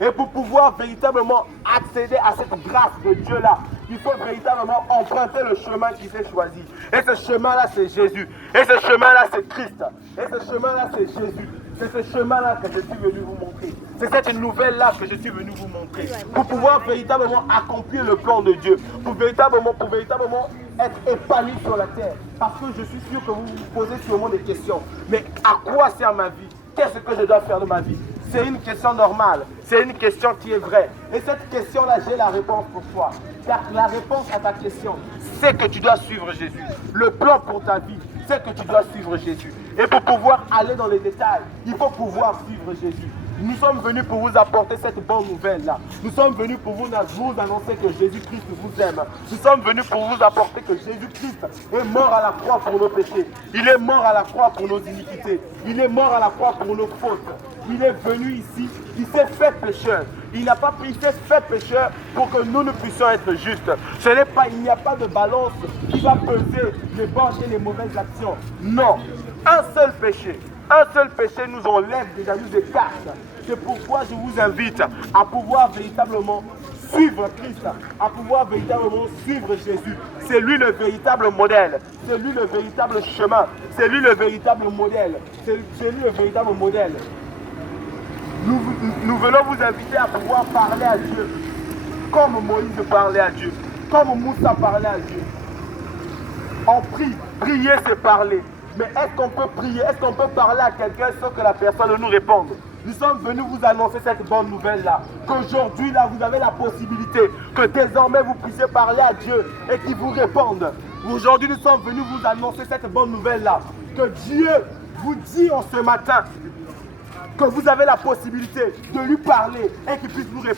Et pour pouvoir véritablement accéder à cette grâce de Dieu-là, il faut véritablement emprunter le chemin qui s'est choisi. Et ce chemin-là, c'est Jésus. Et ce chemin-là, c'est Christ. Et ce chemin-là, c'est Jésus. C'est ce chemin-là que je suis venu vous montrer. C'est cette nouvelle-là que je suis venu vous montrer. Pour pouvoir véritablement accomplir le plan de Dieu. Pour véritablement être épanoui sur la terre. Parce que je suis sûr que vous vous posez sûrement des questions. Mais à quoi sert ma vie? Qu'est-ce que je dois faire de ma vie? C'est une question normale. C'est une question qui est vraie. Et cette question-là, j'ai la réponse pour toi. Car la réponse à ta question, c'est que tu dois suivre Jésus. Le plan pour ta vie, c'est que tu dois suivre Jésus. Et pour pouvoir aller dans les détails, il faut pouvoir suivre Jésus. Nous sommes venus pour vous apporter cette bonne nouvelle-là. Nous sommes venus pour vous annoncer que Jésus-Christ vous aime. Nous sommes venus pour vous apporter que Jésus-Christ est mort à la croix pour nos péchés. Il est mort à la croix pour nos iniquités. Il est mort à la croix pour nos fautes. Il est venu ici, il s'est fait pécheur. Il s'est fait pécheur pour que nous puissions être justes. Il n'y a pas de balance qui va peser les bonnes et les mauvaises actions. Non, un seul péché nous enlève déjà, nous écarte. C'est pourquoi je vous invite à pouvoir véritablement suivre Christ, à pouvoir véritablement suivre Jésus. C'est lui le véritable modèle, c'est lui le véritable chemin, c'est lui le véritable modèle, c'est lui le véritable modèle. Nous venons vous inviter à pouvoir parler à Dieu, comme Moïse parlait à Dieu, comme Moussa parlait à Dieu. On prie, prier c'est parler. Mais est-ce qu'on peut prier, est-ce qu'on peut parler à quelqu'un sans que la personne nous réponde? Nous sommes venus vous annoncer cette bonne nouvelle-là, qu'aujourd'hui, là, vous avez la possibilité, que désormais vous puissiez parler à Dieu et qu'il vous réponde. Aujourd'hui, nous sommes venus vous annoncer cette bonne nouvelle-là, que Dieu vous dit en ce matin que vous avez la possibilité de lui parler et qu'il puisse vous répondre.